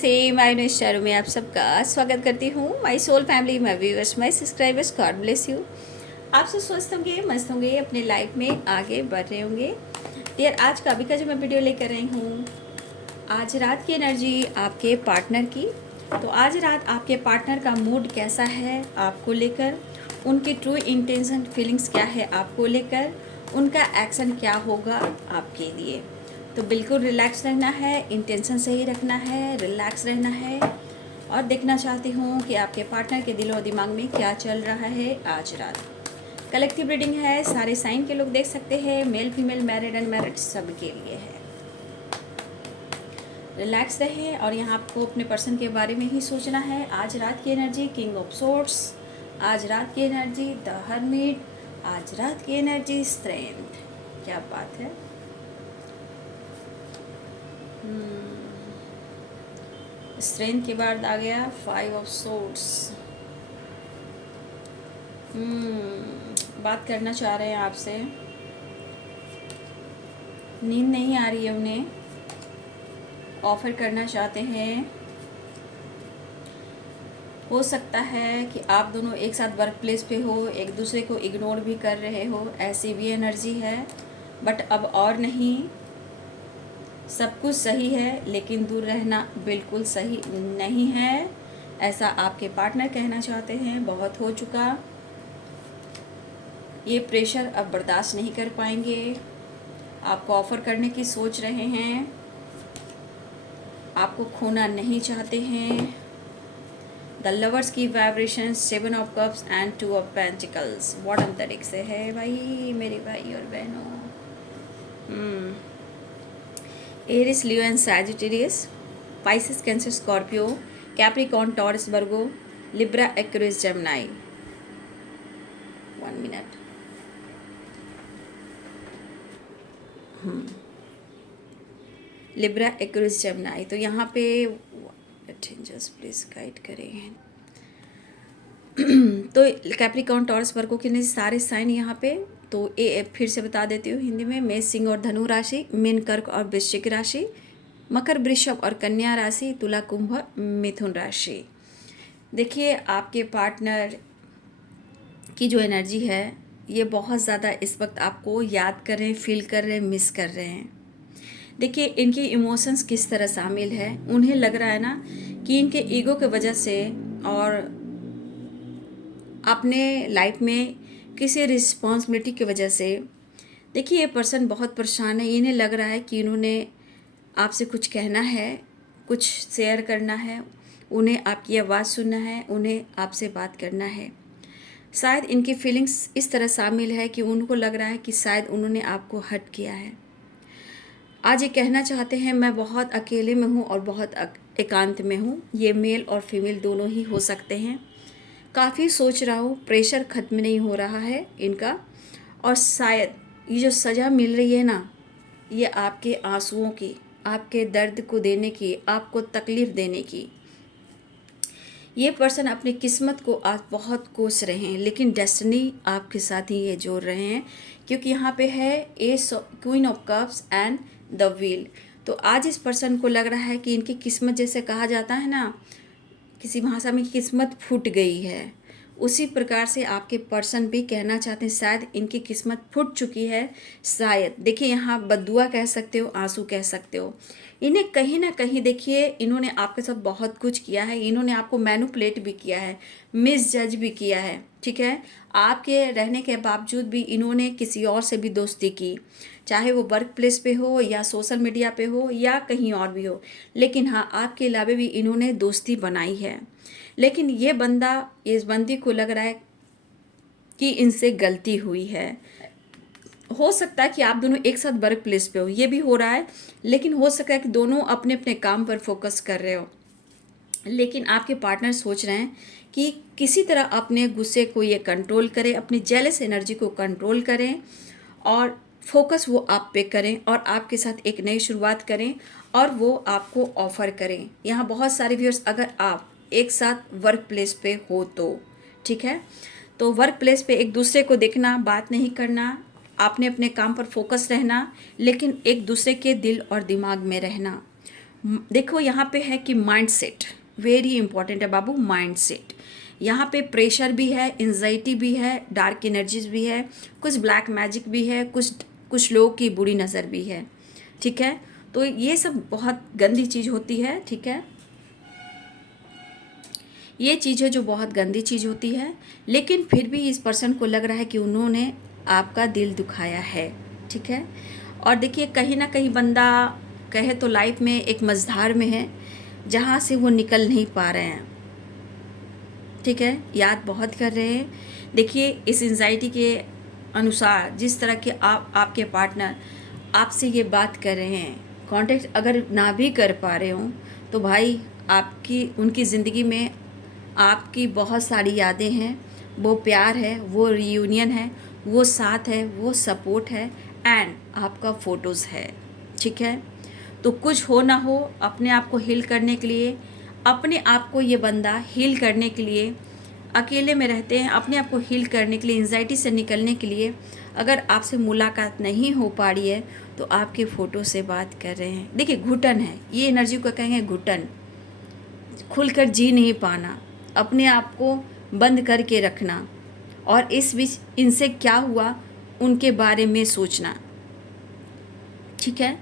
नमस्ते, my news channel में आप सबका स्वागत करती हूँ। My soul family, my viewers, my subscribers, God bless you. आप सब स्वस्थ होंगे, मस्त होंगे, अपने लाइफ में आगे बढ़ रहे होंगे। यार आज का अभी का जो मैं वीडियो लेकर रही हूँ, आज रात की एनर्जी आपके पार्टनर की। तो आज रात आपके पार्टनर का मूड कैसा है आपको लेकर, उनकी ट्रू इंटेंशन फीलिंग्स क्या है आपको लेकर, उनका एक्शन क्या होगा आपके लिए। तो बिल्कुल रिलैक्स रहना है, इंटेंशन सही रखना है, रिलैक्स रहना है। और देखना चाहती हूँ कि आपके पार्टनर के दिलो और दिमाग में क्या चल रहा है आज रात। कलेक्टिव रीडिंग है, सारे साइन के लोग देख सकते हैं, मेल फीमेल मैरिड अनमैरिड सबके लिए है। रिलैक्स रहे और यहाँ आपको अपने पर्सन के बारे में ही सोचना है। आज रात की एनर्जी किंग ऑफ सोर्ड्स, आज रात की एनर्जी द हर्मिट, आज रात की एनर्जी स्ट्रेंथ। क्या बात है। स्ट्रेंथ के बाद आ गया 5 ऑफ सोर्ड्स। बात करना चाह रहे हैं आपसे, नींद नहीं आ रही है उन्हें, ऑफर करना चाहते हैं। हो सकता है कि आप दोनों एक साथ वर्क प्लेस पे हो, एक दूसरे को इग्नोर भी कर रहे हो, ऐसी भी एनर्जी है। बट अब और नहीं, सब कुछ सही है लेकिन दूर रहना बिल्कुल सही नहीं है, ऐसा आपके पार्टनर कहना चाहते हैं। बहुत हो चुका, ये प्रेशर अब बर्दाश्त नहीं कर पाएंगे। आपको ऑफ़र करने की सोच रहे हैं, आपको खोना नहीं चाहते हैं। द लवर्स की vibration 7 of cups and 2 of pentacles. What अंतरिक्ष से है भाई, मेरे भाई और बहनों। Aries, Leo and Sagittarius, Pisces, Cancer, Scorpio, Capricorn, Taurus, Virgo, Libra, Aquarius, Gemini. 1 minute. Libra, Aquarius, Gemini. तो यहाँ पे जस्ट प्लीज गाइड करें। तो कैप्रिकॉर्न, टॉरस, वर्गो के सारे साइन यहाँ पे। तो फिर से बता देती हूँ हिंदी में। मेष, सिंह और धनु राशि, मीन, कर्क और वृश्चिक राशि, मकर, वृषभ और कन्या राशि, तुला, कुंभ और मिथुन राशि। देखिए आपके पार्टनर की जो एनर्जी है, ये बहुत ज़्यादा इस वक्त आपको याद कर रहे हैं, फील कर रहे हैं, मिस कर रहे हैं। देखिए इनकी इमोशंस किस तरह शामिल है। उन्हें लग रहा है ना कि इनके ईगो के वजह से और अपने लाइफ में किसी रिस्पॉन्सिबिलिटी की वजह से, देखिए ये पर्सन बहुत परेशान है। इन्हें लग रहा है कि इन्होंने आपसे कुछ कहना है, कुछ शेयर करना है, उन्हें आपकी आवाज़ सुनना है, उन्हें आपसे बात करना है। शायद इनकी फीलिंग्स इस तरह शामिल है कि उनको लग रहा है कि शायद उन्होंने आपको हर्ट किया है। आज ये कहना चाहते हैं मैं बहुत अकेले में हूँ और बहुत एकांत में हूँ। ये मेल और फीमेल दोनों ही हो सकते हैं। काफ़ी सोच रहा हूँ, प्रेशर ख़त्म नहीं हो रहा है इनका। और शायद ये जो सज़ा मिल रही है ना, ये आपके आंसुओं की, आपके दर्द को देने की, आपको तकलीफ़ देने की। ये पर्सन अपनी किस्मत को आज बहुत कोस रहे हैं, लेकिन डेस्टिनी आपके साथ ही ये जोड़ रहे हैं, क्योंकि यहाँ पे है queen of cups and the wheel. तो आज इस पर्सन को लग रहा है कि इनकी किस्मत, जैसे कहा जाता है ना किसी भाषा में, किस्मत फूट गई है, उसी प्रकार से आपके पर्सन भी कहना चाहते हैं शायद इनकी किस्मत फूट चुकी है। शायद देखिए यहाँ बद्दुआ कह सकते हो, आंसू कह सकते हो। इन्हें कहीं ना कहीं देखिए इन्होंने आपके साथ बहुत कुछ किया है, इन्होंने आपको मैनिपुलेट भी किया है, मिस जज भी किया है, ठीक है। आपके रहने के बावजूद भी इन्होंने किसी और से भी दोस्ती की, चाहे वो वर्क प्लेस पे हो या सोशल मीडिया पे हो या कहीं और भी हो। लेकिन हाँ, आपके अलावा भी इन्होंने दोस्ती बनाई है। लेकिन ये बंदा, इस बंदी को लग रहा है कि इनसे गलती हुई है। हो सकता है कि आप दोनों एक साथ वर्क प्लेस पे हो, ये भी हो रहा है। लेकिन हो सकता है कि दोनों अपने अपने काम पर फोकस कर रहे हो, लेकिन आपके पार्टनर सोच रहे हैं कि किसी तरह अपने गुस्से को ये कंट्रोल करें, अपनी जेलस एनर्जी को कंट्रोल करें और फोकस वो आप पे करें और आपके साथ एक नई शुरुआत करें और वो आपको ऑफ़र करें। यहाँ बहुत सारे व्यूअर्स, अगर आप एक साथ वर्क प्लेस पे हो तो ठीक है, तो वर्क प्लेस पे एक दूसरे को देखना, बात नहीं करना, आपने अपने काम पर फोकस रहना, लेकिन एक दूसरे के दिल और दिमाग में रहना। देखो यहाँ पे है कि माइंड सेट वेरी इंपॉर्टेंट है बाबू, माइंड सेट। यहाँ पे प्रेशर भी है, एंजाइटी भी है, डार्क एनर्जीज भी है, कुछ ब्लैक मैजिक भी है, कुछ लोगों की बुरी नज़र भी है। ठीक है, तो ये सब बहुत गंदी चीज़ होती है। ठीक है, ये चीज़ है जो बहुत गंदी चीज़ होती है, लेकिन फिर भी इस पर्सन को लग रहा है कि उन्होंने आपका दिल दुखाया है। ठीक है, और देखिए कहीं ना कहीं बंदा कहे तो लाइफ में एक मझधार में है जहाँ से वो निकल नहीं पा रहे हैं। ठीक है, याद बहुत कर रहे हैं। देखिए इस एंजाइटी के अनुसार जिस तरह के आपके पार्टनर आपसे ये बात कर रहे हैं, कांटेक्ट अगर ना भी कर पा रहे हो तो भाई आपकी उनकी ज़िंदगी में आपकी बहुत सारी यादें हैं, वो प्यार है, वो रियूनियन है, वो साथ है, वो सपोर्ट है, एंड आपका फ़ोटोज़ है। ठीक है, तो कुछ हो ना हो अपने आप को हील करने के लिए, अपने आप को ये बंदा हील करने के लिए अकेले में रहते हैं, अपने आप को हील करने के लिए, एंजाइटी से निकलने के लिए अगर आपसे मुलाकात नहीं हो पा रही है तो आपके फ़ोटो से बात कर रहे हैं। देखिए घुटन है, ये एनर्जी को कहेंगे घुटन, खुलकर जी नहीं पाना, अपने आप को बंद करके रखना, और इस बीच इनसे क्या हुआ उनके बारे में सोचना। ठीक है,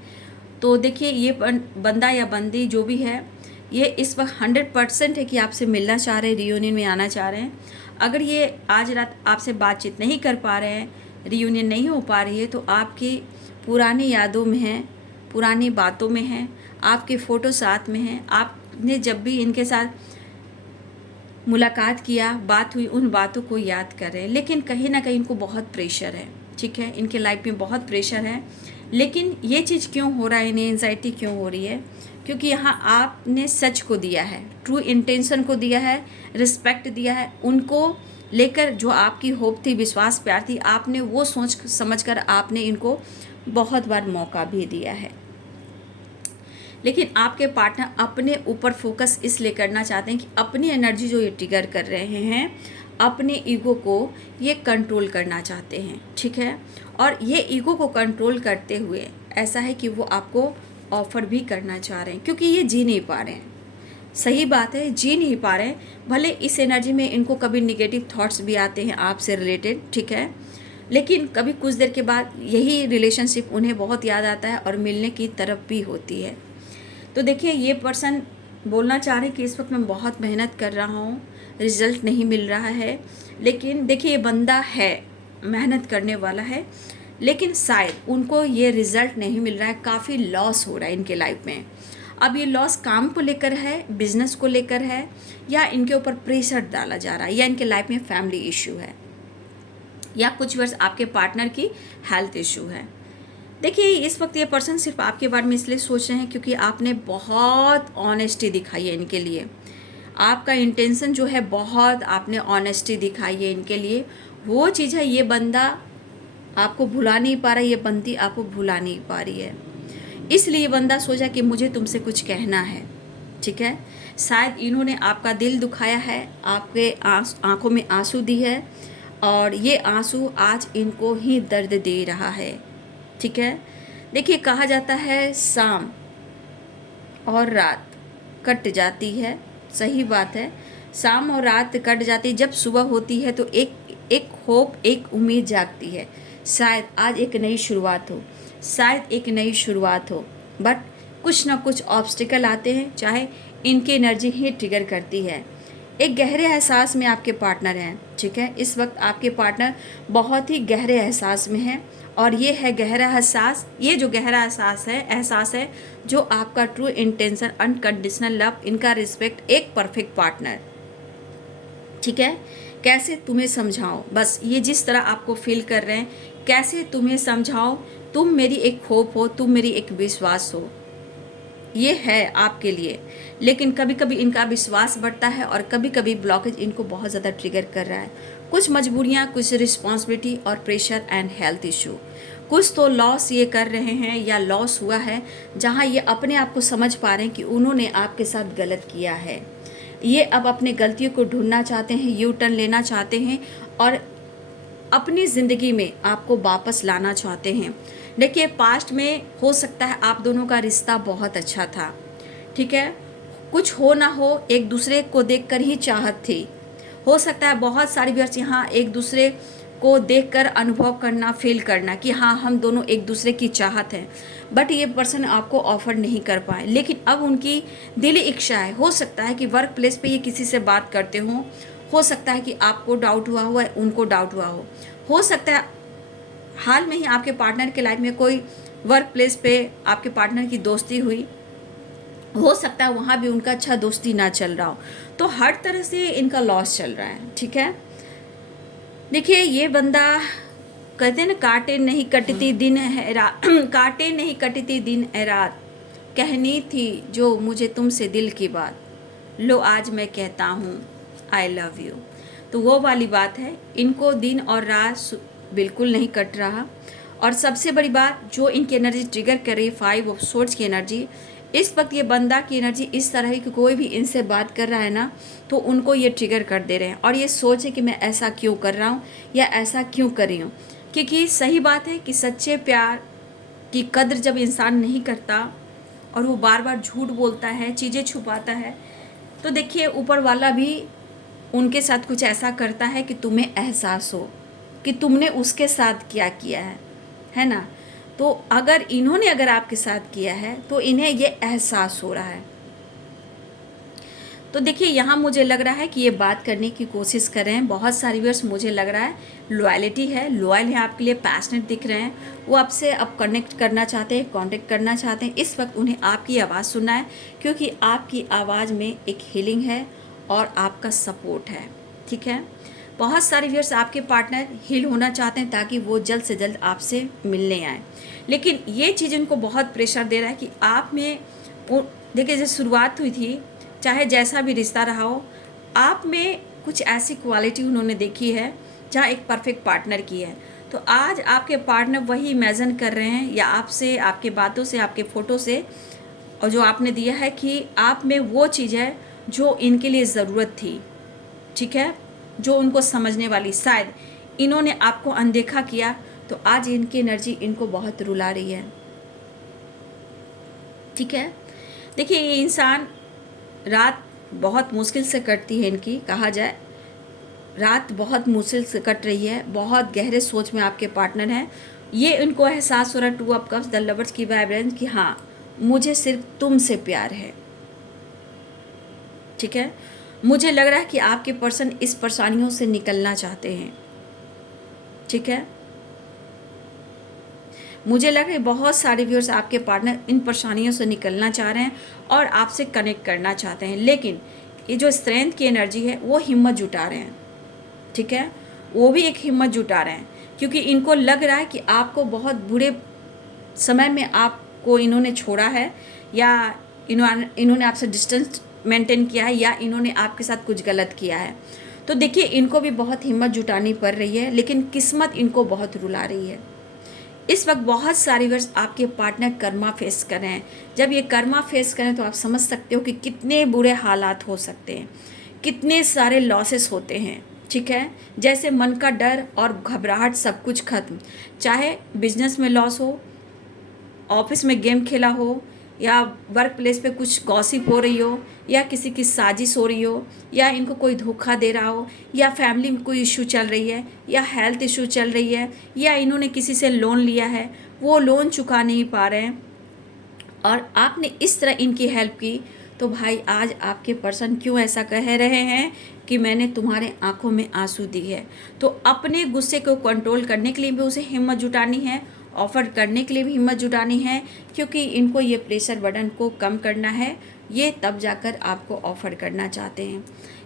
तो देखिए ये बंदा या बंदी जो भी है, ये इस वक्त 100% है कि आपसे मिलना चाह रहे हैं, रियूनियन में आना चाह रहे हैं। अगर ये आज रात आपसे बातचीत नहीं कर पा रहे हैं, रियूनियन नहीं हो पा रही है, तो आपकी पुरानी यादों में है, पुरानी बातों में है, आपके फ़ोटो साथ में हैं, आपने जब भी इनके साथ मुलाकात किया, बात हुई, उन बातों को याद कर रहे हैं। लेकिन कहीं ना कहीं इनको बहुत प्रेशर है। ठीक है, इनके लाइफ में बहुत प्रेशर है। लेकिन ये चीज़ क्यों हो रहा है, इन्हें एंजाइटी क्यों हो रही है? क्योंकि यहाँ आपने सच को दिया है, ट्रू इंटेंशन को दिया है, रिस्पेक्ट दिया है, उनको लेकर जो आपकी होप थी, विश्वास प्यार थी, आपने वो सोच समझ कर आपने इनको बहुत बार मौका भी दिया है। लेकिन आपके पार्टनर अपने ऊपर फोकस इसलिए करना चाहते हैं कि अपनी एनर्जी जो ये ट्रिगर कर रहे हैं, अपने ईगो को ये कंट्रोल करना चाहते हैं। ठीक है, और ये ईगो को कंट्रोल करते हुए ऐसा है कि वो आपको ऑफ़र भी करना चाह रहे हैं, क्योंकि ये जी नहीं पा रहे हैं। सही बात है, जी नहीं पा रहे हैं। भले इस एनर्जी में इनको कभी निगेटिव थॉट्स भी आते हैं आपसे रिलेटेड। ठीक है, लेकिन कभी कुछ देर के बाद यही रिलेशनशिप उन्हें बहुत याद आता है और मिलने की तरफ भी होती है। तो देखिए ये पर्सन बोलना चाह रहे हैं कि इस वक्त मैं बहुत मेहनत कर रहा हूँ, रिज़ल्ट नहीं मिल रहा है। लेकिन देखिए ये बंदा है, मेहनत करने वाला है, लेकिन शायद उनको ये रिज़ल्ट नहीं मिल रहा है, काफ़ी लॉस हो रहा है इनके लाइफ में। अब ये लॉस काम को लेकर है, बिजनेस को लेकर है, या इनके ऊपर प्रेशर डाला जा रहा है, या इनके लाइफ में फैमिली इशू है, या कुछ वर्ष आपके पार्टनर की हेल्थ इशू है। देखिए इस वक्त ये पर्सन सिर्फ आपके बारे में इसलिए सोच रहे हैं क्योंकि आपने बहुत ऑनेस्टी दिखाई है इनके लिए। आपका इंटेंशन जो है, बहुत आपने ऑनेस्टी दिखाई है इनके लिए। वो चीज़ है, ये बंदा आपको भुला नहीं पा रहा है, ये बंदी आपको भुला नहीं पा रही है। इसलिए ये बंदा सोचा कि मुझे तुमसे कुछ कहना है। ठीक है, शायद इन्होंने आपका दिल दुखाया है, आपके आंखों में आंसू दी है, और ये आंसू आज इनको ही दर्द दे रहा है। ठीक है, देखिए कहा जाता है शाम और रात कट जाती है। सही बात है, शाम और रात कट जाती है, जब सुबह होती है तो एक होप, एक उम्मीद जागती है, शायद आज एक नई शुरुआत हो, शायद एक नई शुरुआत हो। बट कुछ ना कुछ ऑब्स्टिकल आते हैं, चाहे इनकी एनर्जी ही ट्रिगर करती है। एक गहरे एहसास में आपके पार्टनर हैं। ठीक है, इस वक्त आपके पार्टनर बहुत ही गहरे एहसास में हैं, और ये है गहरा एहसास, ये जो गहरा एहसास है जो आपका ट्रू इंटेंशन, अनकंडीशनल लव, इनका रिस्पेक्ट, एक परफेक्ट पार्टनर। ठीक है, कैसे तुम्हें समझाओ, बस ये जिस तरह आपको फील कर रहे हैं, कैसे तुम्हें समझाओ, तुम मेरी एक होप हो, तुम मेरी एक विश्वास हो, ये है आपके लिए। लेकिन कभी कभी इनका विश्वास बढ़ता है और कभी कभी ब्लॉकेज इनको बहुत ज़्यादा ट्रिगर कर रहा है। कुछ मजबूरियाँ, कुछ रिस्पॉन्सिबिलिटी और प्रेशर एंड हेल्थ इशू। कुछ तो लॉस ये कर रहे हैं या लॉस हुआ है, जहाँ ये अपने आप को समझ पा रहे हैं कि उन्होंने आपके साथ गलत किया है। ये अब अपने गलतियों को ढूंढना चाहते हैं, यू टर्न लेना चाहते हैं, और अपनी ज़िंदगी में आपको वापस लाना चाहते हैं। देखिए पास्ट में हो सकता है आप दोनों का रिश्ता बहुत अच्छा था, ठीक है। कुछ हो ना हो, एक दूसरे को देखकर ही चाहत थी। हो सकता है बहुत सारी व्यर्थ यहाँ एक दूसरे को देखकर अनुभव करना, फील करना कि हाँ हम दोनों एक दूसरे की चाहत हैं, बट ये पर्सन आपको ऑफर नहीं कर पाए। लेकिन अब उनकी दिली इच्छा है। हो सकता है कि वर्क प्लेस पे ये किसी से बात करते हों, हो सकता है कि आपको डाउट हुआ हो, उनको डाउट हुआ हो सकता है हाल में ही आपके पार्टनर के लाइफ में कोई वर्क प्लेस पे आपके पार्टनर की दोस्ती हुई, हो सकता है वहाँ भी उनका अच्छा दोस्ती ना चल रहा हो। तो हर तरह से इनका लॉस चल रहा है, ठीक है। देखिए ये बंदा, कहते हैं ना, काटे नहीं कटती दिन है रात काटे नहीं कटती दिन है रात, कहनी थी जो मुझे तुमसे दिल की बात, लो आज मैं कहता हूँ आई लव यू। तो वो वाली बात है, इनको दिन और रात बिल्कुल नहीं कट रहा। और सबसे बड़ी बात जो इनकी एनर्जी ट्रिगर कर रही है, 5 ऑफ सोर्ड्स की एनर्जी, इस वक्त ये बंदा की एनर्जी इस तरह है कि कोई भी इनसे बात कर रहा है ना, तो उनको ये ट्रिगर कर दे रहे हैं और ये सोचे कि मैं ऐसा क्यों कर रहा हूँ या ऐसा क्यों कर रही हूँ। क्योंकि सही बात है कि सच्चे प्यार की कद्र जब इंसान नहीं करता और वो बार बार झूठ बोलता है, चीज़ें छुपाता है, तो देखिए ऊपर वाला भी उनके साथ कुछ ऐसा करता है कि तुम्हें एहसास हो कि तुमने उसके साथ क्या किया है ना। तो अगर आपके साथ किया है तो इन्हें ये एहसास हो रहा है। तो देखिए यहाँ मुझे लग रहा है कि ये बात करने की कोशिश कर रहे हैं। बहुत सारी व्यूअर्स मुझे लग रहा है लॉयलिटी है, लॉयल है आपके लिए, पैशनेट दिख रहे हैं, वो आपसे अब कनेक्ट करना चाहते हैं, कांटेक्ट करना चाहते हैं। इस वक्त उन्हें आपकी आवाज़ सुनना है, क्योंकि आपकी आवाज़ में एक हीलिंग है और आपका सपोर्ट है, ठीक है। बहुत सारे व्यूअर्स आपके पार्टनर हील होना चाहते हैं ताकि वो जल्द से जल्द आपसे मिलने आए, लेकिन ये चीज़ उनको बहुत प्रेशर दे रहा है कि आप में, देखिए जब शुरुआत हुई थी, चाहे जैसा भी रिश्ता रहा हो, आप में कुछ ऐसी क्वालिटी उन्होंने देखी है जहाँ एक परफेक्ट पार्टनर की है। तो आज आपके पार्टनर वही इमेजिन कर रहे हैं या आपसे, आपके बातों से, आपके फ़ोटो से और जो आपने दिया है कि आप में वो चीज़ है जो इनके लिए ज़रूरत थी, ठीक है, जो उनको समझने वाली। शायद इन्होंने आपको अनदेखा किया तो आज इनकी एनर्जी इनको बहुत रुला रही है, ठीक है। देखिए ये इंसान, रात बहुत मुश्किल से कटती है इनकी, कहा जाए रात बहुत मुश्किल से कट रही है, बहुत गहरे सोच में आपके पार्टनर हैं। ये इनको एहसास हो रहा है, 2 ऑफ कप्स, द लवर्स की वाइब्रेंस, कि हाँ मुझे सिर्फ तुमसे प्यार है, ठीक है। मुझे लग रहा है कि आपके पर्सन इस परेशानियों से निकलना चाहते हैं, ठीक है। मुझे लग रहा है बहुत सारे व्यूअर्स आपके पार्टनर इन परेशानियों से निकलना चाह रहे हैं और आपसे कनेक्ट करना चाहते हैं, लेकिन ये जो स्ट्रेंथ की एनर्जी है वो हिम्मत जुटा रहे हैं, ठीक है। वो भी एक हिम्मत जुटा रहे हैं क्योंकि इनको लग रहा है कि आपको बहुत बुरे समय में आपको इन्होंने छोड़ा है या इन्होंने आपसे डिस्टेंस मेंटेन किया है या इन्होंने आपके साथ कुछ गलत किया है। तो देखिए इनको भी बहुत हिम्मत जुटानी पड़ रही है, लेकिन किस्मत इनको बहुत रुला रही है। इस वक्त बहुत सारे वर्ष आपके पार्टनर कर्मा फेस कर रहे हैं। जब ये कर्मा फेस करें तो आप समझ सकते हो कि कितने बुरे हालात हो सकते हैं, कितने सारे लॉसेस होते हैं, ठीक है। जैसे मन का डर और घबराहट, सब कुछ खत्म। चाहे बिजनेस में लॉस हो, ऑफिस में गेम खेला हो, या वर्क प्लेस पे कुछ गॉसिप हो रही हो, या किसी की साजिश हो रही हो, या इनको कोई धोखा दे रहा हो, या फैमिली में कोई इशू चल रही है, या हेल्थ इशू चल रही है, या इन्होंने किसी से लोन लिया है, वो लोन चुका नहीं पा रहे हैं और आपने इस तरह इनकी हेल्प की, तो भाई आज आपके पर्सन क्यों ऐसा कह रहे हैं कि मैंने तुम्हारे आंखों में आंसू दी है। तो अपने गुस्से को कंट्रोल करने के लिए भी उसे हिम्मत जुटानी है, ऑफ़र करने के लिए भी हिम्मत जुटानी है, क्योंकि इनको ये प्रेशर बर्डन को कम करना है। ये तब जाकर आपको ऑफ़र करना चाहते हैं।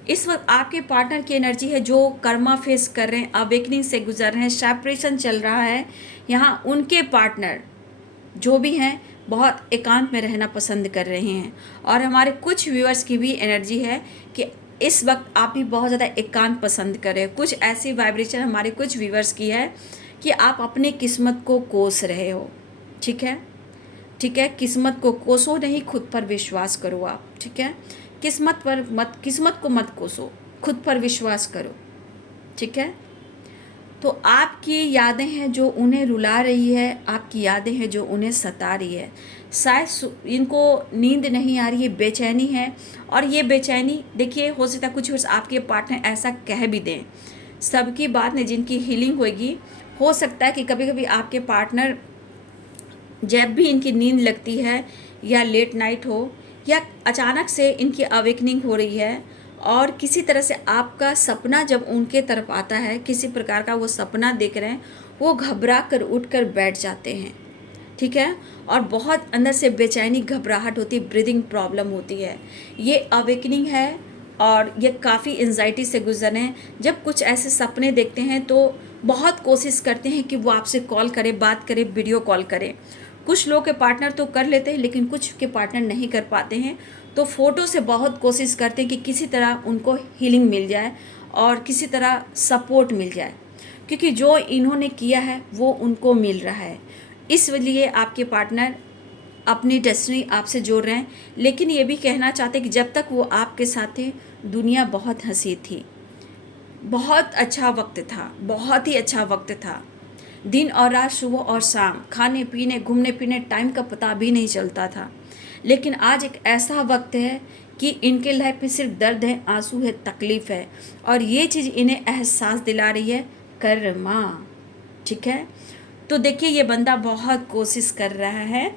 इस वक्त आपके पार्टनर की एनर्जी है जो कर्मा फेस कर रहे हैं, अवेकनिंग से गुजर रहे हैं, सेपरेशन चल रहा है। यहाँ उनके पार्टनर जो भी हैं बहुत एकांत में रहना पसंद कर रहे हैं। और हमारे कुछ व्यूअर्स की भी एनर्जी है कि इस वक्त आप भी बहुत ज़्यादा एकांत पसंद कर रहे हैं। कुछ ऐसी वाइब्रेशन हमारे कुछ व्यूअर्स की है कि आप अपने किस्मत को कोस रहे हो, ठीक है, ठीक है। किस्मत को कोसो नहीं, खुद पर विश्वास करो आप, ठीक है। किस्मत को मत कोसो, खुद पर विश्वास करो, ठीक है। तो आपकी यादें हैं जो उन्हें रुला रही है, आपकी यादें हैं जो उन्हें सता रही है। शायद इनको नींद नहीं आ रही है, बेचैनी है। और ये बेचैनी देखिए, हो सकता है कुछ आपके पार्टनर ऐसा कह भी दें, सबकी बात नहीं, जिनकी हीलिंग होगी, हो सकता है कि कभी कभी आपके पार्टनर जब भी इनकी नींद लगती है या लेट नाइट हो या अचानक से इनकी अवेकनिंग हो रही है और किसी तरह से आपका सपना जब उनके तरफ आता है, किसी प्रकार का वो सपना देख रहे हैं, वो घबरा कर उठ कर बैठ जाते हैं, ठीक है। और बहुत अंदर से बेचैनी, घबराहट होती है, ब्रीदिंग प्रॉब्लम होती है। ये अवेकनिंग है और ये काफ़ी एंजाइटी से गुजर रहे हैं। जब कुछ ऐसे सपने देखते हैं तो बहुत कोशिश करते हैं कि वो आपसे कॉल करे, बात करे, वीडियो कॉल करे। कुछ लोग के पार्टनर तो कर लेते हैं लेकिन कुछ के पार्टनर नहीं कर पाते हैं, तो फ़ोटो से बहुत कोशिश करते हैं कि किसी तरह उनको हीलिंग मिल जाए और किसी तरह सपोर्ट मिल जाए, क्योंकि जो इन्होंने किया है वो उनको मिल रहा है। इसलिए आपके पार्टनर अपनी डेस्टिनी आपसे जोड़ रहे हैं, लेकिन ये भी कहना चाहते हैं कि जब तक वो आपके साथ थे दुनिया बहुत हंसी थी, बहुत अच्छा वक्त था, बहुत ही अच्छा वक्त था। दिन और रात, सुबह और शाम, खाने पीने, घूमने फिरने, टाइम का पता भी नहीं चलता था। लेकिन आज एक ऐसा वक्त है कि इनके लाइफ में सिर्फ दर्द है, आंसू है, तकलीफ़ है, और ये चीज़ इन्हें एहसास दिला रही है कर्मा, ठीक है। तो देखिए, ये बंदा बहुत कोशिश कर रहा है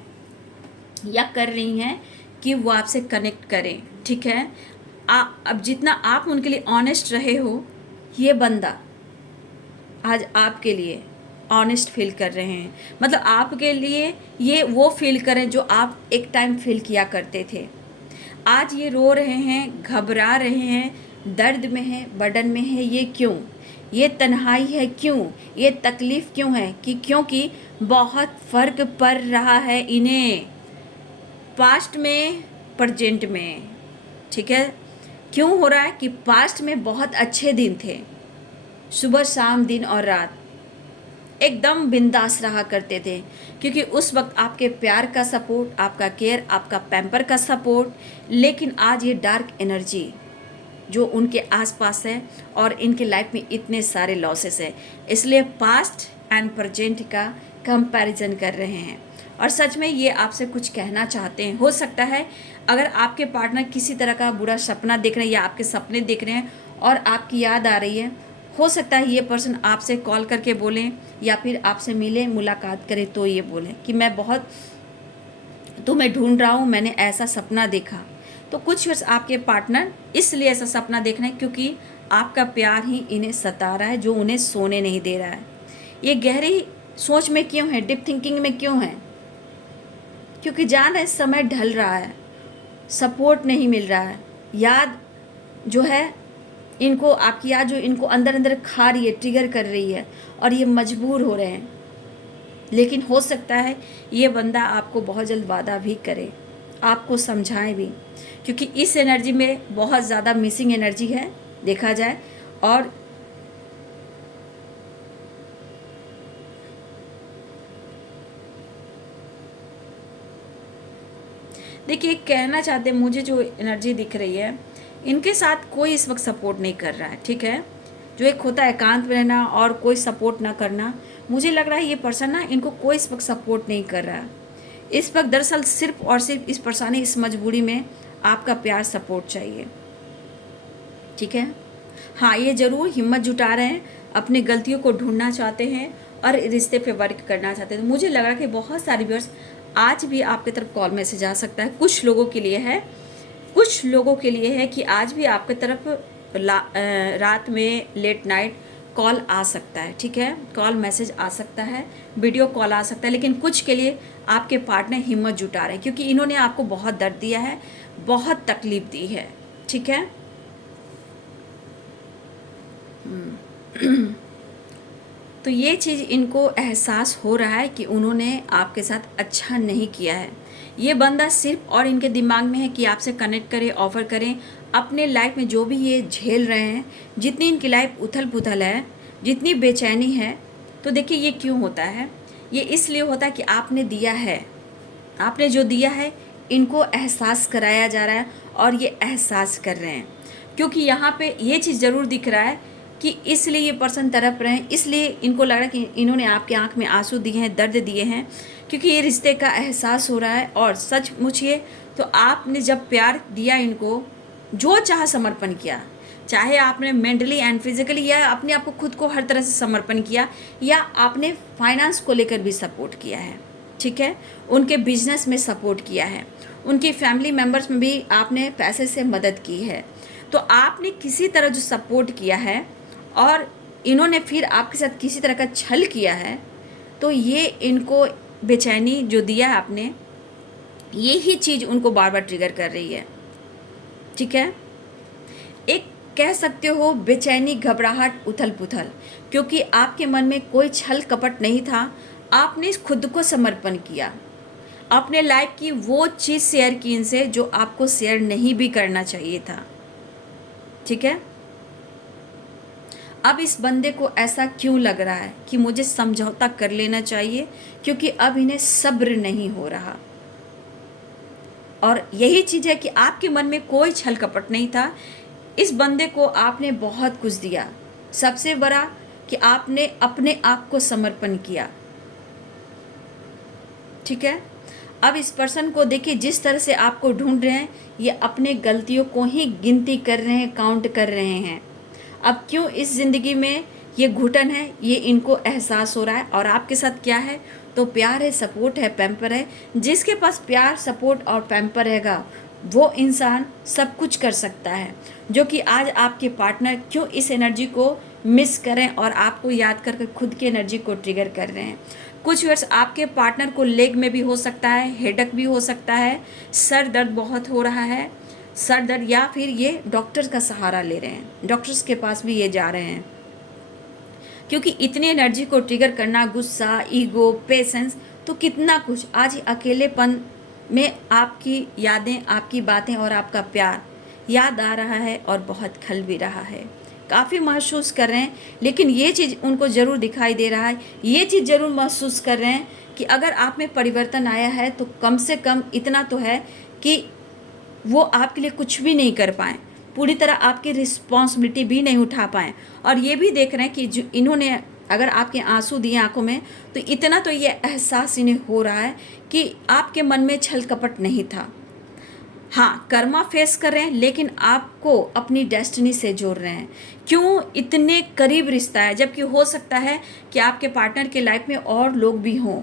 या कर रही हैं कि वो आपसे कनेक्ट करें, ठीक है। अब जितना आप उनके लिए ऑनेस्ट रहे हो, ये बंदा आज आपके लिए ऑनेस्ट फील कर रहे हैं। मतलब आपके लिए ये वो फील करें जो आप एक टाइम फील किया करते थे। आज ये रो रहे हैं, घबरा रहे हैं, दर्द में है, बर्डन में है। ये क्यों? ये तन्हाई है क्यों? ये तकलीफ़ क्यों है? क्योंकि बहुत फ़र्क पड़ रहा है इन्हें पास्ट में, प्रेजेंट में, ठीक है। क्यों हो रहा है कि पास्ट में बहुत अच्छे दिन थे, सुबह शाम, दिन और रात एकदम बिंदास रहा करते थे, क्योंकि उस वक्त आपके प्यार का सपोर्ट, आपका केयर, आपका पैम्पर का सपोर्ट। लेकिन आज ये डार्क एनर्जी जो उनके आसपास है और इनके लाइफ में इतने सारे लॉसेस है, इसलिए पास्ट एंड प्रेजेंट का कंपैरिजन कर रहे हैं। और सच में ये आपसे कुछ कहना चाहते हैं। हो सकता है अगर आपके पार्टनर किसी तरह का बुरा सपना देख रहे हैं या आपके सपने देख रहे हैं और आपकी याद आ रही है, हो सकता है ये पर्सन आपसे कॉल करके बोलें या फिर आपसे मिले, मुलाकात करें, तो ये बोलें कि मैं बहुत तुम्हें ढूंढ रहा हूँ, मैंने ऐसा सपना देखा। तो कुछ वर्ष आपके पार्टनर इसलिए ऐसा सपना देख रहे हैं क्योंकि आपका प्यार ही इन्हें सता रहा है, जो उन्हें सोने नहीं दे रहा है। ये गहरी सोच में क्यों है, डीप थिंकिंग में क्यों है? क्योंकि जान रहे समय ढल रहा है, सपोर्ट नहीं मिल रहा है, याद जो है इनको, आपकी याद जो इनको अंदर अंदर खा रही है, ट्रिगर कर रही है, और ये मजबूर हो रहे हैं। लेकिन हो सकता है ये बंदा आपको बहुत जल्द वादा भी करे, आपको समझाए भी, क्योंकि इस एनर्जी में बहुत ज़्यादा मिसिंग एनर्जी है देखा जाए। और देखिए, कहना चाहते हैं, मुझे जो एनर्जी दिख रही है, इनके साथ कोई इस वक्त सपोर्ट नहीं कर रहा है, ठीक है। जो एक होता है एकांत में रहना और कोई सपोर्ट ना करना, मुझे लग रहा है ये पर्सन ना, इनको कोई इस वक्त सपोर्ट नहीं कर रहा है इस वक्त। दरअसल सिर्फ और सिर्फ इस पर्सन ने इस मजबूरी में आपका प्यार, सपोर्ट चाहिए, ठीक है। हाँ, ये ज़रूर हिम्मत जुटा रहे हैं, अपनी गलतियों को ढूंढना चाहते हैं और रिश्ते पे वर्क करना चाहते हैं। तो मुझे लग रहा है कि बहुत सारे व्यूअर्स आज भी आपकी तरफ कॉल मैसेज आ सकता है। कुछ लोगों के लिए है, कुछ लोगों के लिए है कि आज भी आपकी तरफ रात में लेट नाइट कॉल आ सकता है, ठीक है। कॉल मैसेज आ सकता है, वीडियो कॉल आ सकता है। लेकिन कुछ के लिए आपके पार्टनर हिम्मत जुटा रहे हैं, क्योंकि इन्होंने आपको बहुत दर्द दिया है, बहुत तकलीफ दी है, ठीक है। तो ये चीज़ इनको एहसास हो रहा है कि उन्होंने आपके साथ अच्छा नहीं किया है। ये बंदा सिर्फ और इनके दिमाग में है कि आपसे कनेक्ट करें, ऑफ़र करें। अपने लाइफ में जो भी ये झेल रहे हैं, जितनी इनकी लाइफ उथल पुथल है, जितनी बेचैनी है, तो देखिए ये क्यों होता है? ये इसलिए होता है कि आपने दिया है, आपने जो दिया है इनको एहसास कराया जा रहा है और ये एहसास कर रहे हैं। क्योंकि यहाँ पे ये चीज़ ज़रूर दिख रहा है, कि इसलिए ये पर्सन तड़प रहे हैं, इसलिए इनको लग रहा है कि इन्होंने आपकी आंख में आंसू दिए हैं, दर्द दिए हैं, क्योंकि ये रिश्ते का एहसास हो रहा है। और सचमुच ये तो आपने जब प्यार दिया इनको, जो चाह समर्पण किया, चाहे आपने मेंटली एंड फिजिकली या अपने आप को खुद को हर तरह से समर्पण किया, या आपने फाइनेंस को लेकर भी सपोर्ट किया है, ठीक है, उनके बिजनेस में सपोर्ट किया है, उनकी फैमिली मेम्बर्स में भी आपने पैसे से मदद की है। तो आपने किसी तरह जो सपोर्ट किया है और इन्होंने फिर आपके साथ किसी तरह का छल किया है, तो ये इनको बेचैनी जो दिया है आपने, ये ही चीज़ उनको बार बार ट्रिगर कर रही है, ठीक है। एक कह सकते हो बेचैनी, घबराहट, उथल पुथल, क्योंकि आपके मन में कोई छल कपट नहीं था। आपने खुद को समर्पण किया, अपने लाइफ की वो चीज़ शेयर की इनसे जो आपको शेयर नहीं भी करना चाहिए था, ठीक है। अब इस बंदे को ऐसा क्यों लग रहा है कि मुझे समझौता कर लेना चाहिए, क्योंकि अब इन्हें सब्र नहीं हो रहा। और यही चीज़ है कि आपके मन में कोई छल कपट नहीं था। इस बंदे को आपने बहुत कुछ दिया, सबसे बड़ा कि आपने अपने आप को समर्पण किया, ठीक है। अब इस पर्सन को देखिए, जिस तरह से आपको ढूंढ रहे हैं, ये अपने गलतियों को ही गिनती कर रहे हैं, काउंट कर रहे हैं। अब क्यों इस ज़िंदगी में ये घुटन है, ये इनको एहसास हो रहा है। और आपके साथ क्या है, तो प्यार है, सपोर्ट है, पैम्पर है। जिसके पास प्यार, सपोर्ट और पैम्पर रहेगा, वो इंसान सब कुछ कर सकता है। जो कि आज आपके पार्टनर क्यों इस एनर्जी को मिस करें और आपको याद करके खुद की एनर्जी को ट्रिगर कर रहे हैं। कुछ वर्ष आपके पार्टनर को लेग में भी हो सकता है, हेडक भी हो सकता है, सर दर्द बहुत हो रहा है, सर दर्द, या फिर ये डॉक्टर्स का सहारा ले रहे हैं, डॉक्टर्स के पास भी ये जा रहे हैं। क्योंकि इतनी एनर्जी को ट्रिगर करना, गुस्सा, ईगो, पेशेंस, तो कितना कुछ आज अकेलेपन में आपकी यादें, आपकी बातें और आपका प्यार याद आ रहा है और बहुत खल भी रहा है, काफ़ी महसूस कर रहे हैं। लेकिन ये चीज़ उनको ज़रूर दिखाई दे रहा है, ये चीज़ ज़रूर महसूस कर रहे हैं कि अगर आप में परिवर्तन आया है तो कम से कम इतना तो है कि वो आपके लिए कुछ भी नहीं कर पाएँ, पूरी तरह आपकी रिस्पॉन्सिबिलिटी भी नहीं उठा पाएँ। और ये भी देख रहे हैं कि जो इन्होंने अगर आपके आंसू दिए आंखों में, तो इतना तो ये एहसास इन्हें हो रहा है कि आपके मन में छल कपट नहीं था। हाँ, कर्मा फेस कर रहे हैं, लेकिन आपको अपनी डेस्टिनी से जोड़ रहे हैं। क्यों इतने करीब रिश्ता है, जबकि हो सकता है कि आपके पार्टनर के लाइफ में और लोग भी हों,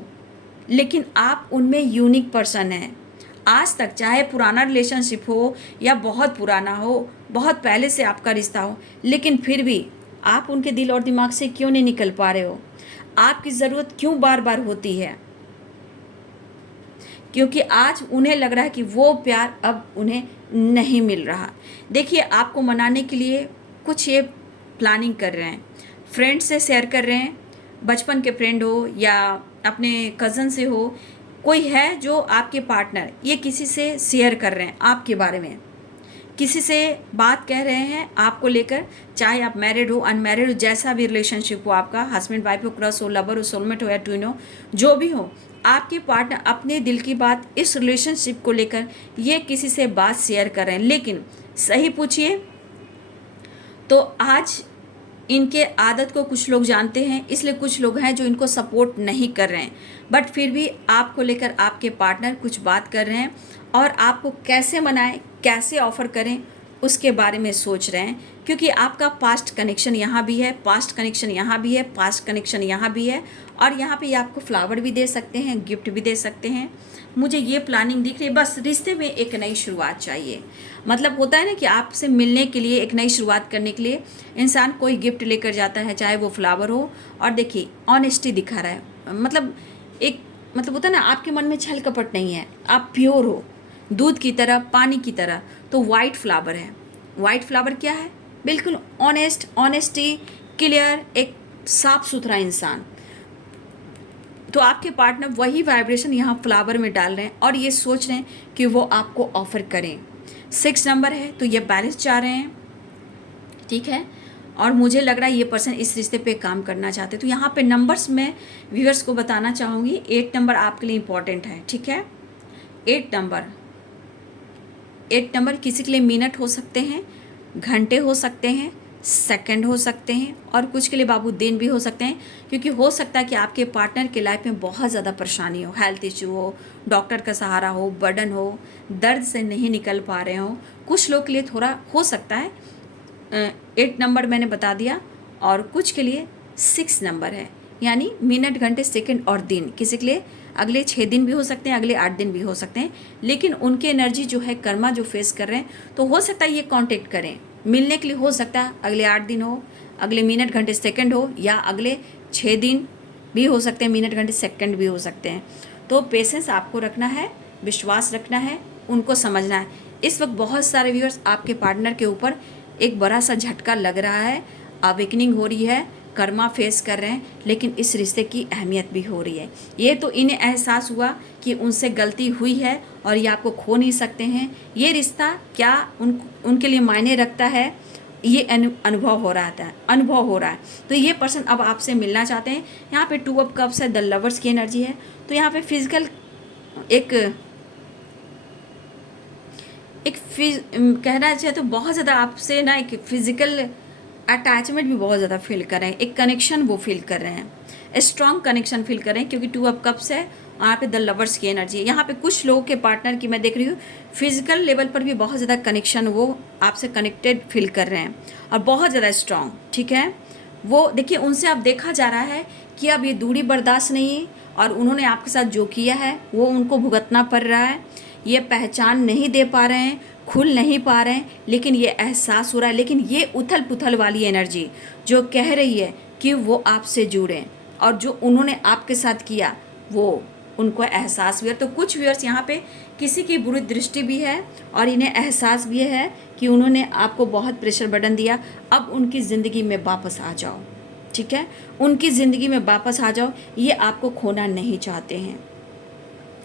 लेकिन आप उनमें यूनिक पर्सन हैं। आज तक चाहे पुराना रिलेशनशिप हो या बहुत पुराना हो, बहुत पहले से आपका रिश्ता हो, लेकिन फिर भी आप उनके दिल और दिमाग से क्यों नहीं निकल पा रहे हो? आपकी ज़रूरत क्यों बार बार होती है? क्योंकि आज उन्हें लग रहा है कि वो प्यार अब उन्हें नहीं मिल रहा। देखिए, आपको मनाने के लिए कुछ ये प्लानिंग कर रहे हैं, फ्रेंड से शेयर कर रहे हैं, बचपन के फ्रेंड हो या अपने कज़न से हो, कोई है जो आपके पार्टनर, ये किसी से शेयर कर रहे हैं आपके बारे में, किसी से बात कह रहे हैं आपको लेकर, चाहे आप मैरिड हो, अनमैरिड हो, जैसा भी रिलेशनशिप हो आपका, हस्बैंड वाइफ हो, क्रश हो, लवर हो, सोलमेट हो या ट्विन हो, जो भी हो, आपके पार्टनर अपने दिल की बात इस रिलेशनशिप को लेकर ये किसी से बात शेयर कर रहे हैं। लेकिन सही पूछिए तो आज इनके आदत को कुछ लोग जानते हैं, इसलिए कुछ लोग हैं जो इनको सपोर्ट नहीं कर रहे हैं, बट फिर भी आपको लेकर आपके पार्टनर कुछ बात कर रहे हैं और आपको कैसे मनाएं, कैसे ऑफ़र करें, उसके बारे में सोच रहे हैं। क्योंकि आपका पास्ट कनेक्शन यहाँ भी है, पास्ट कनेक्शन यहाँ भी है, पास्ट कनेक्शन यहाँ भी है, और यहाँ पे आपको फ्लावर भी दे सकते हैं, गिफ्ट भी दे सकते हैं। मुझे ये प्लानिंग दिख रही है। बस रिश्ते में एक नई शुरुआत चाहिए। मतलब होता है ना कि आपसे मिलने के लिए, एक नई शुरुआत करने के लिए इंसान कोई गिफ्ट लेकर जाता है, चाहे वो फ्लावर हो। और देखिए, ऑनेस्टी दिखा रहा है, मतलब एक मतलब होता है ना, आपके मन में छल कपट नहीं है, आप प्योर हो, दूध की तरह, पानी की तरह। तो वाइट फ्लावर है। वाइट फ्लावर क्या है? बिल्कुल ऑनेस्ट, ऑनेस्टी, क्लियर, एक साफ सुथरा इंसान। तो आपके पार्टनर वही वाइब्रेशन यहाँ फ्लावर में डाल रहे हैं और ये सोच रहे हैं कि वो आपको ऑफ़र करें। 6 नंबर है, तो ये बैलेंस चाह रहे हैं, ठीक है। और मुझे लग रहा है ये पर्सन इस रिश्ते पे काम करना चाहते हैं। तो यहाँ पे नंबर्स में व्यूअर्स को बताना चाहूँगी, 8 नंबर आपके लिए इम्पॉर्टेंट है, ठीक है। 8 नंबर किसी के लिए मिनट हो सकते हैं, घंटे हो सकते हैं, सेकंड हो सकते हैं और कुछ के लिए बाबू दिन भी हो सकते हैं, क्योंकि हो सकता है कि आपके पार्टनर के लाइफ में बहुत ज़्यादा परेशानी हो, हेल्थ इशू हो, डॉक्टर का सहारा हो, बर्डन हो, दर्द से नहीं निकल पा रहे हो। कुछ लोग के लिए थोड़ा हो सकता है 8 नंबर मैंने बता दिया, और कुछ के लिए 6 नंबर है, यानी मिनट, घंटे, सेकंड और दिन। किसी के लिए अगले 6 दिन भी हो सकते हैं, अगले 8 दिन भी हो सकते हैं, लेकिन उनके एनर्जी जो है, कर्मा जो फेस कर रहे हैं, तो हो सकता है ये कांटेक्ट करें मिलने के लिए। हो सकता है अगले 8 दिन हो, अगले मिनट, घंटे, सेकंड हो, या अगले 6 दिन भी हो सकते हैं, मिनट, घंटे, सेकंड भी हो सकते हैं। तो पेशेंस आपको रखना है, विश्वास रखना है, उनको समझना है। इस वक्त बहुत सारे व्यूअर्स आपके पार्टनर के ऊपर एक बड़ा सा झटका लग रहा है, अवेकनिंग हो रही है, कर्मा फेस कर रहे हैं, लेकिन इस रिश्ते की अहमियत भी हो रही है। ये तो इन्हें एहसास हुआ कि उनसे गलती हुई है और ये आपको खो नहीं सकते हैं। ये रिश्ता क्या उनके लिए मायने रखता है, ये अनुभव हो रहा है। तो ये पर्सन अब आपसे मिलना चाहते हैं। यहाँ पे 2 ऑफ कप्स है, द लवर्स की एनर्जी है। तो यहाँ पे फिजिकल कहना चाहे तो बहुत ज़्यादा आपसे ना एक फिजिकल अटैचमेंट भी बहुत ज़्यादा फील कर रहे हैं, एक कनेक्शन वो फील कर रहे हैं, स्ट्रॉन्ग कनेक्शन फील कर रहे हैं, क्योंकि 2 ऑफ कप्स है, यहाँ पे द लवर्स की एनर्जी है। यहाँ पे कुछ लोगों के पार्टनर की मैं देख रही हूँ फिजिकल लेवल पर भी बहुत ज़्यादा कनेक्शन, वो आपसे कनेक्टेड फील कर रहे हैं और बहुत ज़्यादा स्ट्रॉन्ग। ठीक है, वो देखिए उनसे अब देखा जा रहा है कि अब ये दूरी बर्दाश्त नहीं है, और उन्होंने आपके साथ जो किया है वो उनको भुगतना पड़ रहा है। ये पहचान नहीं दे पा रहे हैं, खुल नहीं पा रहे हैं, लेकिन ये एहसास हो रहा है। लेकिन ये उथल पुथल वाली एनर्जी जो कह रही है कि वो आपसे जुड़ें, और जो उन्होंने आपके साथ किया वो उनको एहसास भी है। तो कुछ व्यूअर्स यहाँ पे किसी की बुरी दृष्टि भी है, और इन्हें एहसास भी है कि उन्होंने आपको बहुत प्रेशर बर्डन दिया। अब उनकी ज़िंदगी में वापस आ जाओ। ठीक है, उनकी ज़िंदगी में वापस आ जाओ, ये आपको खोना नहीं चाहते हैं।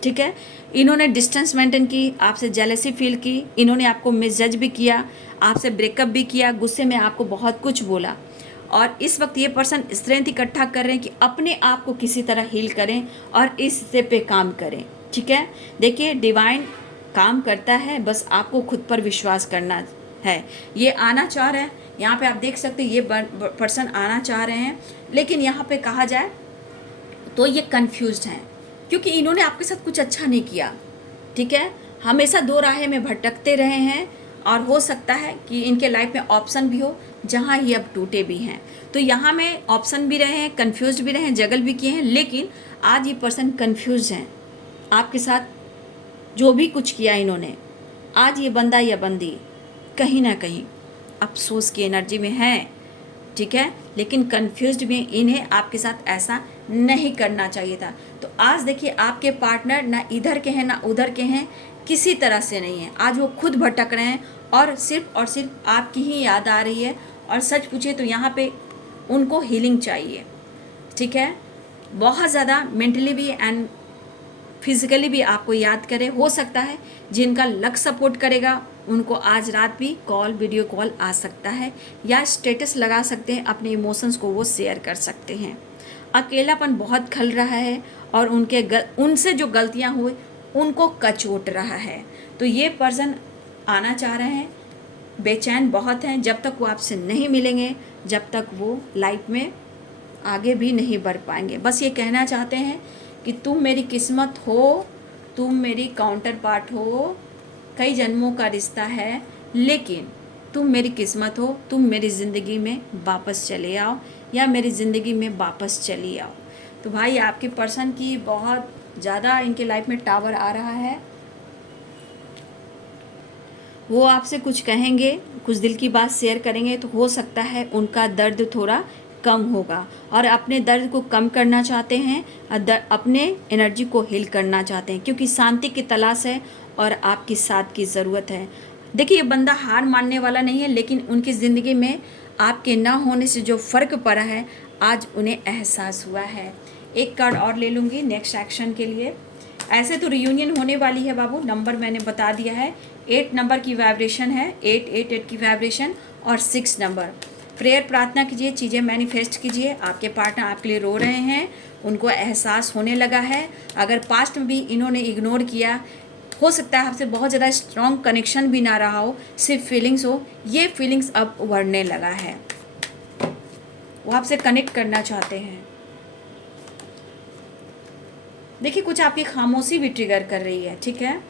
ठीक है, इन्होंने डिस्टेंस मेंटेन की, आपसे जेलसी फील की, इन्होंने आपको मिसजज भी किया, आपसे ब्रेकअप भी किया, गुस्से में आपको बहुत कुछ बोला, और इस वक्त ये पर्सन स्ट्रेंथ इकट्ठा कर रहे हैं कि अपने आप को किसी तरह हील करें और इस पे काम करें। ठीक है, देखिए डिवाइन काम करता है, बस आपको खुद पर विश्वास करना है। ये आना चाह रहे हैं, यहाँ पे आप देख सकते हैं ये पर्सन आना चाह रहे हैं, लेकिन यहाँ पे कहा जाए तो ये कंफ्यूज्ड हैं, क्योंकि इन्होंने आपके साथ कुछ अच्छा नहीं किया। ठीक है, हमेशा 2 राहें में भटकते रहे हैं, और हो सकता है कि इनके लाइफ में ऑप्शन भी हो जहाँ ये अब टूटे भी हैं। तो यहाँ में ऑप्शन भी रहे हैं, कंफ्यूज भी रहे हैं, जगल भी किए हैं, लेकिन आज ये पर्सन कंफ्यूज हैं आपके साथ जो भी कुछ किया इन्होंने। आज ये बंदा या बंदी कहीं ना कहीं अफसोस की एनर्जी में है। ठीक है, लेकिन कंफ्यूज्ड में, इन्हें आपके साथ ऐसा नहीं करना चाहिए था। तो आज देखिए आपके पार्टनर ना इधर के हैं ना उधर के हैं, किसी तरह से नहीं है। आज वो खुद भटक रहे हैं और सिर्फ आपकी ही याद आ रही है, और सच पूछिए तो यहाँ पे उनको हीलिंग चाहिए। ठीक है, बहुत ज़्यादा मेंटली भी एंड फिजिकली भी आपको याद करे। हो सकता है जिनका लक सपोर्ट करेगा उनको आज रात भी कॉल, वीडियो कॉल आ सकता है, या स्टेटस लगा सकते हैं, अपने इमोशंस को वो शेयर कर सकते हैं। अकेलापन बहुत खल रहा है, और उनसे जो गलतियां हुई उनको कचोट रहा है। तो ये पर्सन आना चाह रहे हैं, बेचैन बहुत हैं, जब तक वो आपसे नहीं मिलेंगे, जब तक वो लाइफ में आगे भी नहीं बढ़ पाएंगे। बस ये कहना चाहते हैं कि तुम मेरी किस्मत हो, तुम मेरी काउंटर पार्ट हो, कई जन्मों का रिश्ता है, लेकिन तुम मेरी किस्मत हो, तुम मेरी ज़िंदगी में वापस चले आओ, या मेरी ज़िंदगी में वापस चली आओ। तो भाई आपके पर्सन की बहुत ज़्यादा इनके लाइफ में टावर आ रहा है। वो आपसे कुछ कहेंगे, कुछ दिल की बात शेयर करेंगे, तो हो सकता है उनका दर्द थोड़ा कम होगा, और अपने दर्द को कम करना चाहते हैं, अपने एनर्जी को हील करना चाहते हैं, क्योंकि शांति की तलाश है और आपकी साथ की ज़रूरत है। देखिए ये बंदा हार मानने वाला नहीं है, लेकिन उनकी ज़िंदगी में आपके ना होने से जो फ़र्क पड़ा है आज उन्हें एहसास हुआ है। एक कार्ड और ले लूँगी नेक्स्ट एक्शन के लिए। ऐसे तो रियूनियन होने वाली है बाबू, नंबर मैंने बता दिया है, 8 नंबर की वाइब्रेशन है, 888 की वाइब्रेशन, और 6 नंबर। प्रेयर प्रार्थना कीजिए, चीज़ें मैनिफेस्ट कीजिए। आपके पार्टनर आपके लिए रो रहे हैं, उनको एहसास होने लगा है। अगर पास्ट में भी इन्होंने इग्नोर किया, हो सकता है आपसे बहुत ज़्यादा स्ट्रॉन्ग कनेक्शन भी ना रहा हो, सिर्फ फीलिंग्स हो, ये फीलिंग्स अब उभरने लगा है। वो आपसे कनेक्ट करना चाहते हैं। देखिए कुछ आपकी खामोशी भी ट्रिगर कर रही है, ठीक है।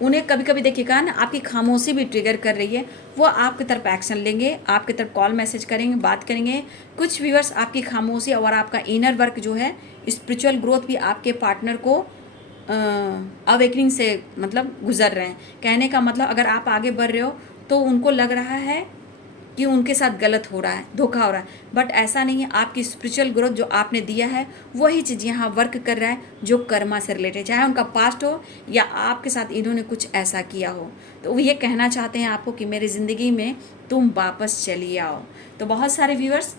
उन्हें कभी कभी देखिएगा ना, आपकी खामोशी भी ट्रिगर कर रही है। वो आपकी तरफ एक्शन लेंगे, आपकी तरफ कॉल मैसेज करेंगे, बात करेंगे। कुछ व्यूअर्स आपकी खामोशी और आपका इनर वर्क जो है, स्पिरिचुअल ग्रोथ भी आपके पार्टनर को अवेकनिंग से मतलब गुजर रहे हैं। कहने का मतलब अगर आप आगे बढ़ रहे हो तो उनको लग रहा है कि उनके साथ गलत हो रहा है, धोखा हो रहा है, बट ऐसा नहीं है। आपकी स्पिरिचुअल ग्रोथ जो आपने दिया है वही चीज़ यहाँ वर्क कर रहा है, जो कर्मा से रिलेटेड, चाहे उनका पास्ट हो या आपके साथ इन्होंने कुछ ऐसा किया हो। तो वो ये कहना चाहते हैं आपको कि मेरी ज़िंदगी में तुम वापस चलिए आओ। तो बहुत सारे व्यूअर्स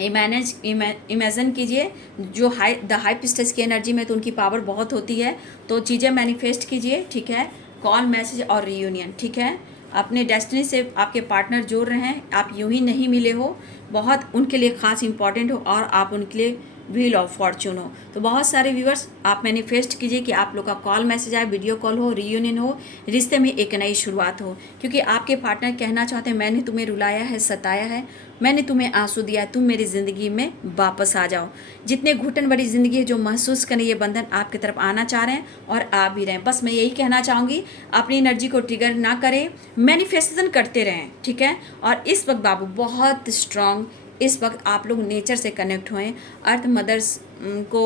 इमेजिन कीजिए, जो द हाई पिस्टस की एनर्जी में तो उनकी पावर बहुत होती है, तो चीज़ें मैनिफेस्ट कीजिए, ठीक है। कॉल मैसेज और रीयूनियन, ठीक है। अपने डेस्टिनी से आपके पार्टनर जोड़ रहे हैं, आप यूं ही नहीं मिले हो, बहुत उनके लिए ख़ास इंपॉर्टेंट हो और आप उनके लिए व्हील ऑफ फॉर्चून हो। तो बहुत सारे व्यूअर्स आप मैनिफेस्ट कीजिए कि आप लोग का कॉल मैसेज आए, वीडियो कॉल हो, रीयूनियन हो, रिश्ते में एक नई शुरुआत हो। क्योंकि आपके पार्टनर कहना चाहते हैं मैंने तुम्हें रुलाया है, सताया है, मैंने तुम्हें आंसू दिया है, तुम मेरी ज़िंदगी में वापस आ जाओ। जितने घुटन भरी ज़िंदगी है, जो महसूस करें ये बंधन आपकी तरफ आना चाह रहे हैं और आ भी रहे हैं। बस मैं यही कहना चाहूँगी, अपनी एनर्जी को ट्रिगर ना करें, मैनिफेस्टेशन करते रहें, ठीक है। और इस वक्त बाबू बहुत स्ट्रांग, इस वक्त आप लोग नेचर से कनेक्ट होएं, अर्थ मदर्स को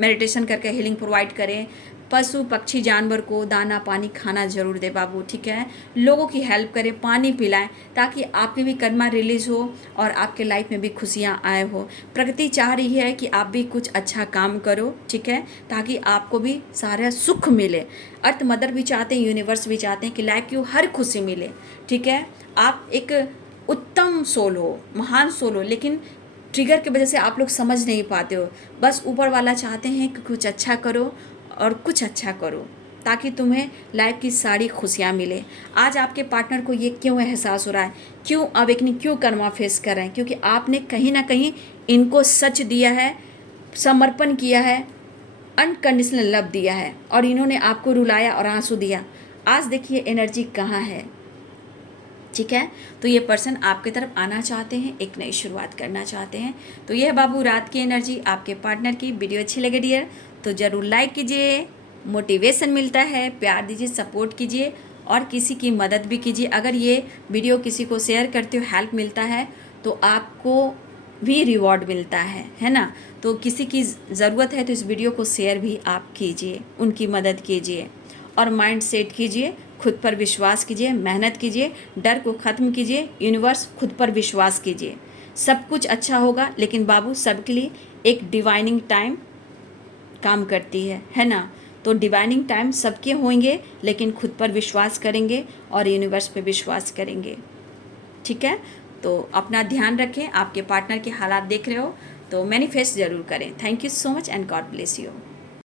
मेडिटेशन करके हीलिंग प्रोवाइड करें, पशु पक्षी जानवर को दाना पानी खाना ज़रूर दे बाबू, ठीक है। लोगों की हेल्प करें, पानी पिलाएं, ताकि आपकी भी कर्मा रिलीज हो और आपके लाइफ में भी खुशियाँ आए हो। प्रकृति चाह रही है कि आप भी कुछ अच्छा काम करो, ठीक है, ताकि आपको भी सारा सुख मिले। अर्थ मदर भी चाहते हैं, यूनिवर्स भी चाहते हैं कि लाइफ की हर खुशी मिले, ठीक है। आप एक उत्तम सोल हो, महान सोल हो, लेकिन ट्रिगर की वजह से आप लोग समझ नहीं पाते हो। बस ऊपर वाला चाहते हैं कि कुछ अच्छा करो और कुछ अच्छा करो, ताकि तुम्हें लाइफ की सारी खुशियाँ मिले। आज आपके पार्टनर को ये क्यों एहसास हो रहा है, क्यों अवेकनिंग, क्यों कर्मा फेस कर रहे हैं? क्योंकि आपने कहीं ना कहीं इनको सच दिया है, समर्पण किया है, अनकंडीशनल लव दिया है, और इन्होंने आपको रुलाया और आंसू दिया। आज देखिए एनर्जी कहाँ है, ठीक है। तो ये पर्सन आपके तरफ आना चाहते हैं, एक नई शुरुआत करना चाहते हैं। तो यह बाबू रात की एनर्जी आपके पार्टनर की। वीडियो अच्छी लगे डियर तो ज़रूर लाइक कीजिए, मोटिवेशन मिलता है, प्यार दीजिए, सपोर्ट कीजिए और किसी की मदद भी कीजिए। अगर ये वीडियो किसी को शेयर करते हो, हेल्प मिलता है, तो आपको भी रिवॉर्ड मिलता है ना। तो किसी की ज़रूरत है तो इस वीडियो को शेयर भी आप कीजिए, उनकी मदद कीजिए और माइंड सेट कीजिए, खुद पर विश्वास कीजिए, मेहनत कीजिए, डर को ख़त्म कीजिए, यूनिवर्स खुद पर विश्वास कीजिए, सब कुछ अच्छा होगा। लेकिन बाबू सबके लिए एक डिवाइनिंग टाइम काम करती है ना। तो डिवाइनिंग टाइम सबके होंगे, लेकिन खुद पर विश्वास करेंगे और यूनिवर्स पे विश्वास करेंगे, ठीक है। तो अपना ध्यान रखें, आपके पार्टनर के हालात देख रहे हो तो मैनिफेस्ट ज़रूर करें। Thank you so much and God bless you.